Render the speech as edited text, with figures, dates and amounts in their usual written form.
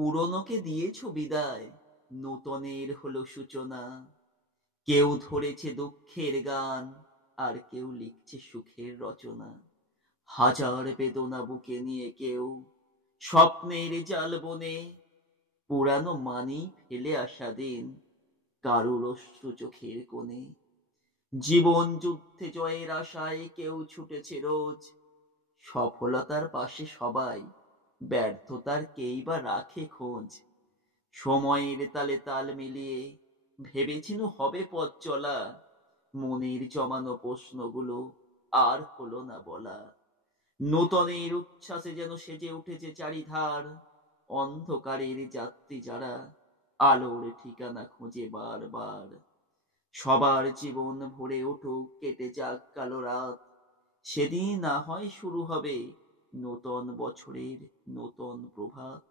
পুরনোকে দিয়েছ বিদায়, নূতনের হলো সূচনা। কেউ ধরেছে দুঃখের গান, আর কেউ লিখছে সুখের রচনা। হাজার বেদনা বুকে নিয়ে কেউ স্বপ্নের জাল বনে পুরানো মানি ফেলে আসা দিন কারুর অশ্রু চোখের কোণে। জীবন যুদ্ধে জয়ের আশায় কেউ ছুটেছে রোজ, সফলতার পাশে সবাই, ব্যর্থতার কেই বা রাখে খোঁজ। সময়ের তালে তাল মিলিয়ে ভেবেছিল হবে পথ চলা, মনের জমানো প্রশ্নগুলো আর হলো না বলা। নূতনের উচ্ছ্বাসে যেন সেজে উঠেছে চারিধার, অন্ধকারের যাত্রী যারা আলোর ঠিকানা খুঁজে বারবার। সবার জীবন ভরে উঠুক, কেটে যাক কালো রাত, সেদিন না হয় শুরু হবে নতুন বছরের নতুন প্রভাত।